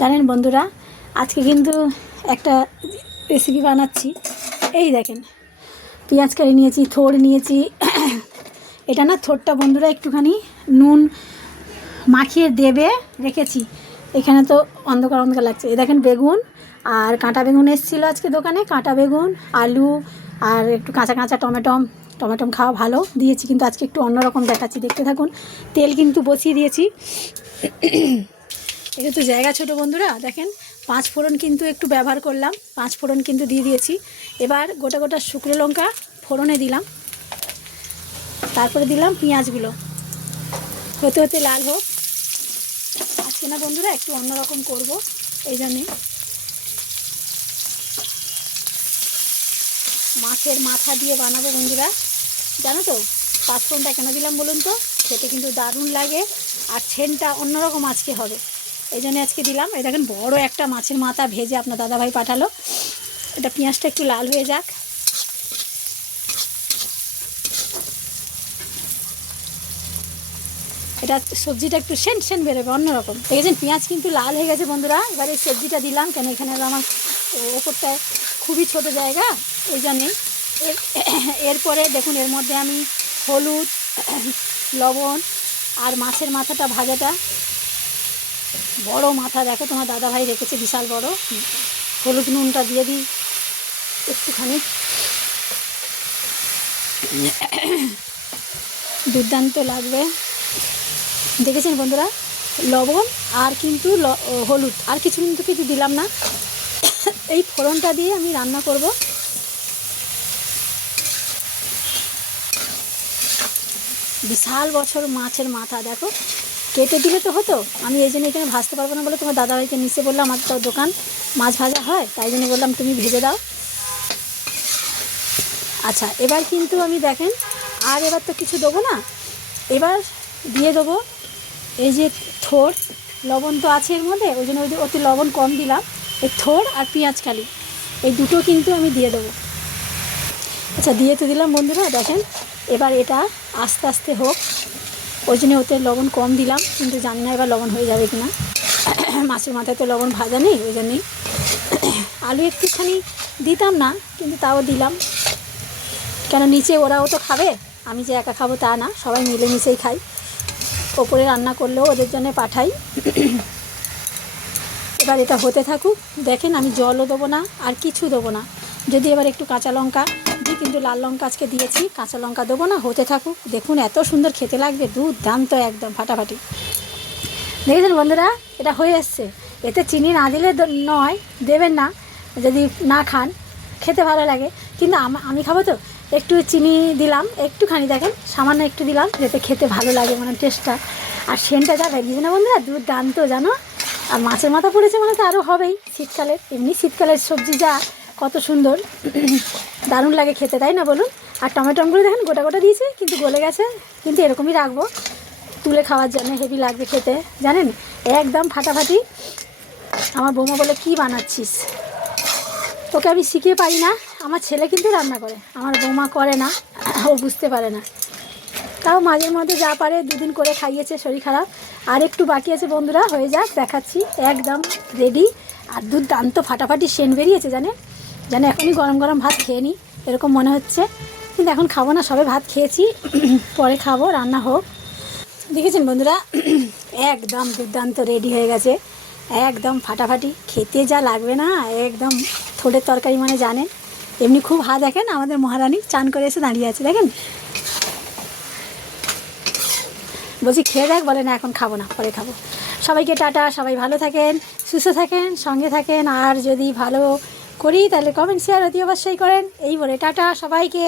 জানেন বন্ধুরা, আজকে কিন্তু একটা রেসিপি বানাচ্ছি। এই দেখেন, পেঁয়াজ কারি নিয়েছি, থোড় নিয়েছি। এটা না থোড়টা বন্ধুরা একটুখানি নুন মাখিয়ে দেবে রেখেছি। এখানে তো অন্ধকার অন্ধকার লাগছে। এই দেখেন বেগুন আর কাঁটা বেগুন এসেছিলো আজকে দোকানে। কাঁটা বেগুন, আলু আর একটু কাঁচা কাঁচা টমেটম খাওয়া ভালো দিয়েছি, কিন্তু আজকে একটু অন্যরকম দেখাচ্ছি, দেখতে থাকুন। তেল কিন্তু বসিয়ে দিয়েছি। এটা তো জায়গা ছোটো বন্ধুরা, দেখেন পাঁচ ফোড়ন কিন্তু একটু ব্যবহার করলাম, পাঁচ ফোড়ন কিন্তু দিয়ে দিয়েছি। এবার গোটা গোটা শুকনো লঙ্কা ফোড়নে দিলাম, তারপরে দিলাম পেঁয়াজগুলো। হতে হতে লাল হোক। আজকে না বন্ধুরা একটু অন্যরকম করব, এই জন্যে মাছের মাথা দিয়ে বানাবো বন্ধুরা। জানো তো পাঁচ ফোড়নটা কেন দিলাম বলুন তো? খেতে কিন্তু দারুণ লাগে, আর ছেনটা অন্যরকম আজকে হবে, এই জন্য আজকে দিলাম। এই দেখেন বড় একটা মাছের মাথা ভেজে আপনার দাদাভাই পাঠালো। এটা পেঁয়াজটা একটু লাল হয়ে যাক। এটা সবজিটা একটু সেন বেরোবে অন্যরকম। দেখেছেন পেঁয়াজ কিন্তু লাল হয়ে গেছে বন্ধুরা। এবার এই সবজিটা দিলাম, কেন এখানে আমার ওপরটায় খুবই ছোট জায়গা, ওই জন্যে। এরপরে দেখুন এর মধ্যে আমি হলুদ, লবণ আর মাছের মাথাটা ভাজাটা, বড় মাথা দেখো তোমার দাদাভাই রেখেছে বিশাল বড়। হলুদ নুনটা দিয়ে দিই একটুখানি, দুর্দান্ত লাগবে। দেখেছেন বন্ধুরা, লবণ আর কিন্তু হলুদ আর কিছু কিন্তু কিছু দিলাম না। এই ফোড়নটা দিয়ে আমি রান্না করব। বিশাল বছর মাছের মাথা দেখো, কেটে দিলে তো হতো। আমি এই জন্য এখানে ভাজতে পারবো না বলে তোমার দাদাভাইকে নিচে বললাম, আমার তো দোকান মাছ ভাজা হয়, তাই জন্য বললাম তুমি ভেজে দাও। আচ্ছা এবার কিন্তু আমি দেখেন, আর এবার তো কিছু দেবো না, এবার দিয়ে দেবো এই যে থোড়। লবণ তো আছে এর মধ্যে, ওই জন্য ওতে লবণ কম দিলাম। এই থোড় আর পেঁয়াজ কালি, এই দুটো কিন্তু আমি দিয়ে দেবো। আচ্ছা দিয়ে তো দিলাম বন্ধুরা, দেখেন এবার এটা আস্তে আস্তে হোক, ওই জন্য ওতে লবণ কম দিলাম, কিন্তু জানি না এবার লবণ হয়ে যাবে কি না। মাছের মাথায় তো লবণ ভাজা নেই, ওই জন্যেই। আলু একটুখানি দিতাম না, কিন্তু তাও দিলাম, কেন নিচে ওরাও তো খাবে, আমি যে একা খাবো তা না, সবাই মিলেমিশেই খাই। ওপরে রান্না করলেও ওদের জন্য পাঠাই। এবার এটা হতে থাকুক। দেখেন আমি জলও দেবো না, আর কিছু দেবো না। যদি এবার একটু কাঁচা লঙ্কা দিই, কিন্তু লাল লঙ্কা আজকে দিয়েছি, কাঁচা লঙ্কা দেবো না। হতে থাকুক, দেখুন এত সুন্দর খেতে লাগবে, দুর্দান্ত একদম ফাটাফাটি। দেখেছেন বন্ধুরা, এটা হয়ে এসছে। এতে চিনি না দিলে নয়, দেবেন না যদি না খান, খেতে ভালো লাগে। কিন্তু আমি খাবো তো, একটু চিনি দিলাম একটুখানি, দেখেন সামান্য একটু দিলাম, যাতে খেতে ভালো লাগে, মানে টেস্টটা আর সেন্টটা যা বেরিয়েছে না বন্ধুরা, দুর্দান্ত জানো। আর মাছের মাথা পড়েছে মানে তো আরও হবেই। শীতকালের এমনি শীতকালের সবজি যা কত সুন্দর, দারুণ লাগে খেতে, তাই না বলুন? আর টমেটোগুলো দেখেন গোটা গোটা দিয়েছে, কিন্তু গলে গেছে, কিন্তু এরকমই রাখবো তুলে খাওয়ার জন্য, হেভি লাগবে খেতে জানেন, একদম ফাটাফাটি। আমার বৌমা বলে কী বানাচ্ছিস, তোকে আমি শিখিয়ে পারি না। আমার ছেলে কিন্তু রান্না করে, আমার বৌমা করে না, ও বুঝতে পারে না। তাও মাঝের মধ্যে যা পারে দুদিন করে খাইয়েছে, শরীর খারাপ। আর একটু বাকি আছে বন্ধুরা, হয়ে যাক, দেখাচ্ছি। একদম রেডি, আর দুর্দান্ত ফাটাফাটি সেন্ট বেরিয়েছে জানেন। জানে এখনই গরম গরম ভাত খেয়ে নিই এরকম মনে হচ্ছে, কিন্তু এখন খাবো না, সবে ভাত খেয়েছি, পরে খাবো, রান্না হোক। দেখেছেন বন্ধুরা, একদম দুর্দান্ত রেডি হয়ে গেছে, একদম ফাটাফাটি। খেতে যা লাগবে না, একদম থোড়ের তরকারি মানে জানেন। এমনি খুব দেখেন আমাদের মহারানী চান করে এসে দাঁড়িয়ে আছে, দেখেন। বলছি খেয়ে দেখ, বলে না এখন খাবো না, পরে খাবো। সবাইকে টাটা, সবাই ভালো থাকেন, সুস্থ থাকেন, সঙ্গে থাকেন। আর যদি ভালো করি তাহলে কমেন্ট শেয়ার অতি অবশ্যই করেন। এই বলে টাটা সবাইকে।